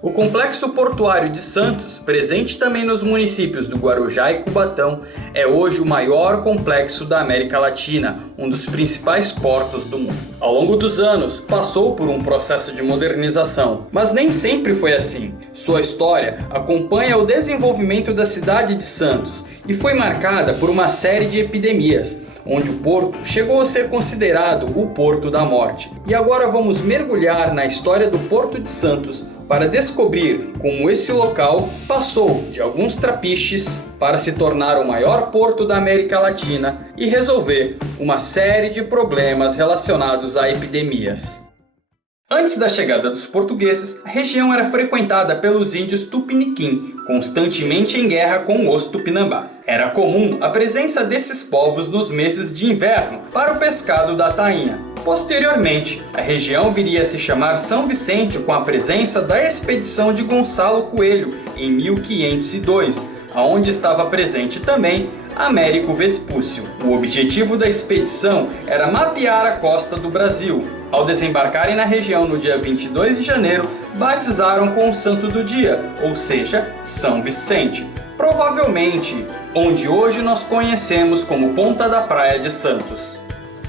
O Complexo Portuário de Santos, presente também nos municípios do Guarujá e Cubatão, é hoje o maior complexo da América Latina, um dos principais portos do mundo. Ao longo dos anos, passou por um processo de modernização, mas nem sempre foi assim. Sua história acompanha o desenvolvimento da cidade de Santos e foi marcada por uma série de epidemias, onde o porto chegou a ser considerado o Porto da Morte. E agora vamos mergulhar na história do Porto de Santos para descobrir como esse local passou de alguns trapiches para se tornar o maior porto da América Latina e resolver uma série de problemas relacionados a epidemias. Antes da chegada dos portugueses, a região era frequentada pelos índios tupiniquim, constantemente em guerra com os tupinambás. Era comum a presença desses povos nos meses de inverno para o pescado da tainha. Posteriormente, a região viria a se chamar São Vicente com a presença da expedição de Gonçalo Coelho em 1502, onde estava presente também Américo Vespúcio. O objetivo da expedição era mapear a costa do Brasil. Ao desembarcarem na região no dia 22 de janeiro, batizaram com o santo do dia, ou seja, São Vicente, provavelmente onde hoje nós conhecemos como Ponta da Praia de Santos.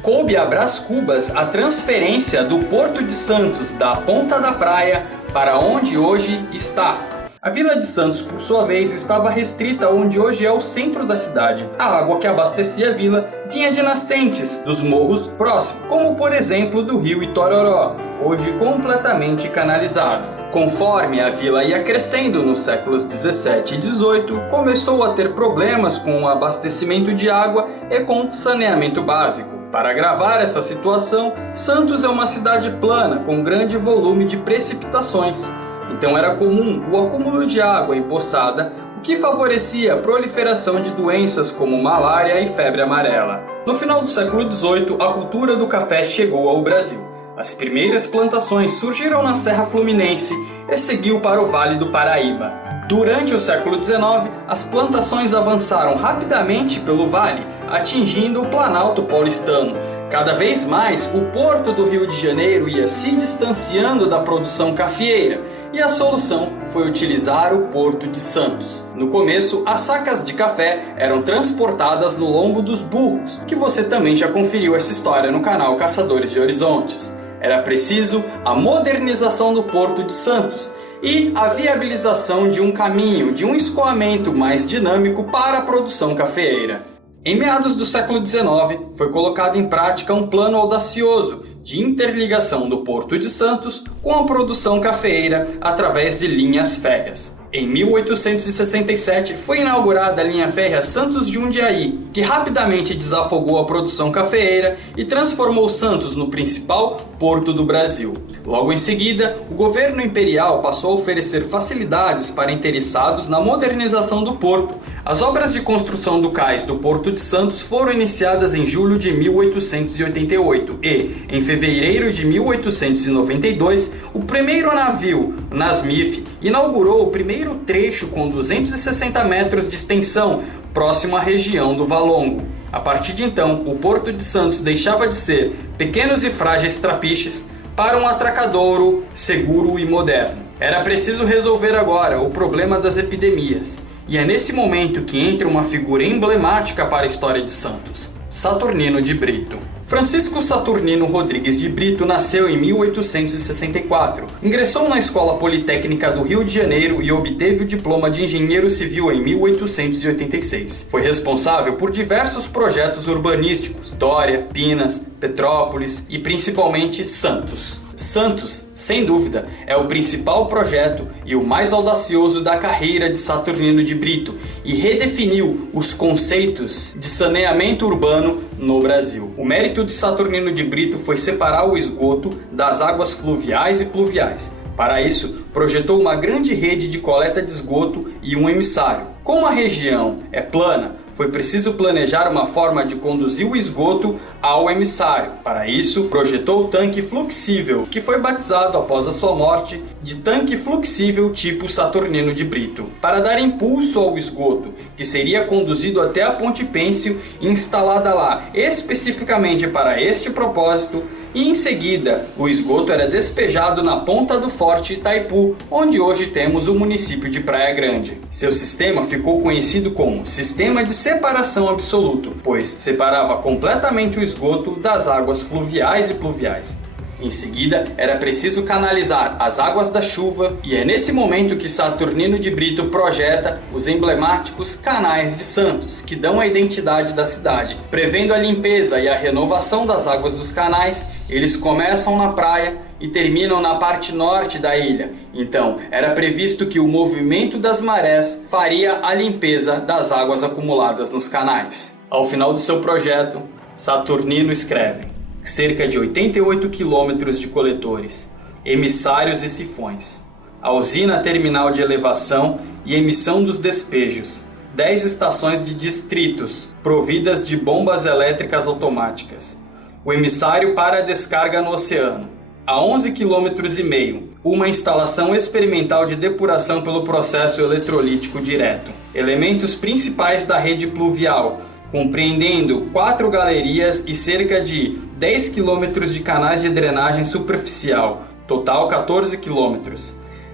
Coube a Brás Cubas a transferência do Porto de Santos da Ponta da Praia para onde hoje está. A Vila de Santos, por sua vez, estava restrita onde hoje é o centro da cidade. A água que abastecia a vila vinha de nascentes dos morros próximos, como por exemplo do rio Itororó, hoje completamente canalizado. Conforme a vila ia crescendo nos séculos 17 e 18, começou a ter problemas com o abastecimento de água e com saneamento básico. Para agravar essa situação, Santos é uma cidade plana com grande volume de precipitações. Então era comum o acúmulo de água empoçada, o que favorecia a proliferação de doenças como malária e febre amarela. No final do século XVIII, a cultura do café chegou ao Brasil. As primeiras plantações surgiram na Serra Fluminense e seguiu para o Vale do Paraíba. Durante o século XIX, as plantações avançaram rapidamente pelo vale, atingindo o Planalto Paulistano. Cada vez mais, o porto do Rio de Janeiro ia se distanciando da produção cafeeira e a solução foi utilizar o Porto de Santos. No começo, as sacas de café eram transportadas no lombo dos burros, que você também já conferiu essa história no canal Caçadores de Horizontes. Era preciso a modernização do Porto de Santos e a viabilização de um caminho, de um escoamento mais dinâmico para a produção cafeeira. Em meados do século XIX, foi colocado em prática um plano audacioso de interligação do Porto de Santos com a produção cafeeira através de linhas férreas. Em 1867 foi inaugurada a linha férrea Santos-Jundiaí, que rapidamente desafogou a produção cafeeira e transformou Santos no principal porto do Brasil. Logo em seguida, o governo imperial passou a oferecer facilidades para interessados na modernização do porto. As obras de construção do cais do Porto de Santos foram iniciadas em julho de 1888 e, em fevereiro de 1892, o primeiro navio, o Nasmif, inaugurou o primeiro trecho com 260 metros de extensão, próximo à região do Valongo. A partir de então, o Porto de Santos deixava de ser pequenos e frágeis trapiches para um atracadouro seguro e moderno. Era preciso resolver agora o problema das epidemias, e é nesse momento que entra uma figura emblemática para a história de Santos, Saturnino de Brito. Francisco Saturnino Rodrigues de Brito nasceu em 1864. Ingressou na Escola Politécnica do Rio de Janeiro e obteve o diploma de engenheiro civil em 1886. Foi responsável por diversos projetos urbanísticos: Dória, Pinas, Petrópolis e principalmente Santos. Santos, sem dúvida, é o principal projeto e o mais audacioso da carreira de Saturnino de Brito e redefiniu os conceitos de saneamento urbano no Brasil. O mérito de Saturnino de Brito foi separar o esgoto das águas fluviais e pluviais. Para isso, projetou uma grande rede de coleta de esgoto e um emissário. Como a região é plana, foi preciso planejar uma forma de conduzir o esgoto ao emissário. Para isso, projetou o tanque fluxível, que foi batizado após a sua morte de tanque fluxível tipo Saturnino de Brito, para dar impulso ao esgoto, que seria conduzido até a Ponte Pêncil e instalada lá especificamente para este propósito, e em seguida o esgoto era despejado na ponta do Forte Itaipu, onde hoje temos o município de Praia Grande. Seu sistema ficou conhecido como Sistema de Separação Absoluto, pois separava completamente o esgoto das águas fluviais e pluviais. Em seguida, era preciso canalizar as águas da chuva, e é nesse momento que Saturnino de Brito projeta os emblemáticos Canais de Santos, que dão a identidade da cidade. Prevendo a limpeza e a renovação das águas dos canais, eles começam na praia e terminam na parte norte da ilha. Então, era previsto que o movimento das marés faria a limpeza das águas acumuladas nos canais. Ao final do seu projeto, Saturnino escreve: cerca de 88 quilômetros de coletores, emissários e sifões, a usina terminal de elevação e emissão dos despejos, 10 estações de distritos, providas de bombas elétricas automáticas, o emissário para a descarga no oceano, a 11,5 km, uma instalação experimental de depuração pelo processo eletrolítico direto, elementos principais da rede pluvial, compreendendo 4 galerias e cerca de 10 km de canais de drenagem superficial, total 14 km.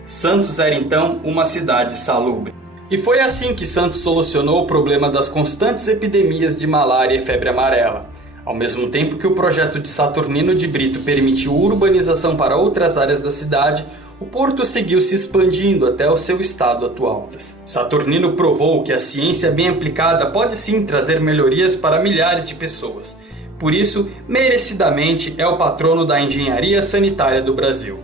Santos era então uma cidade salubre. E foi assim que Santos solucionou o problema das constantes epidemias de malária e febre amarela. Ao mesmo tempo que o projeto de Saturnino de Brito permitiu urbanização para outras áreas da cidade, o porto seguiu se expandindo até o seu estado atual. Saturnino provou que a ciência bem aplicada pode sim trazer melhorias para milhares de pessoas. Por isso, merecidamente, é o patrono da engenharia sanitária do Brasil.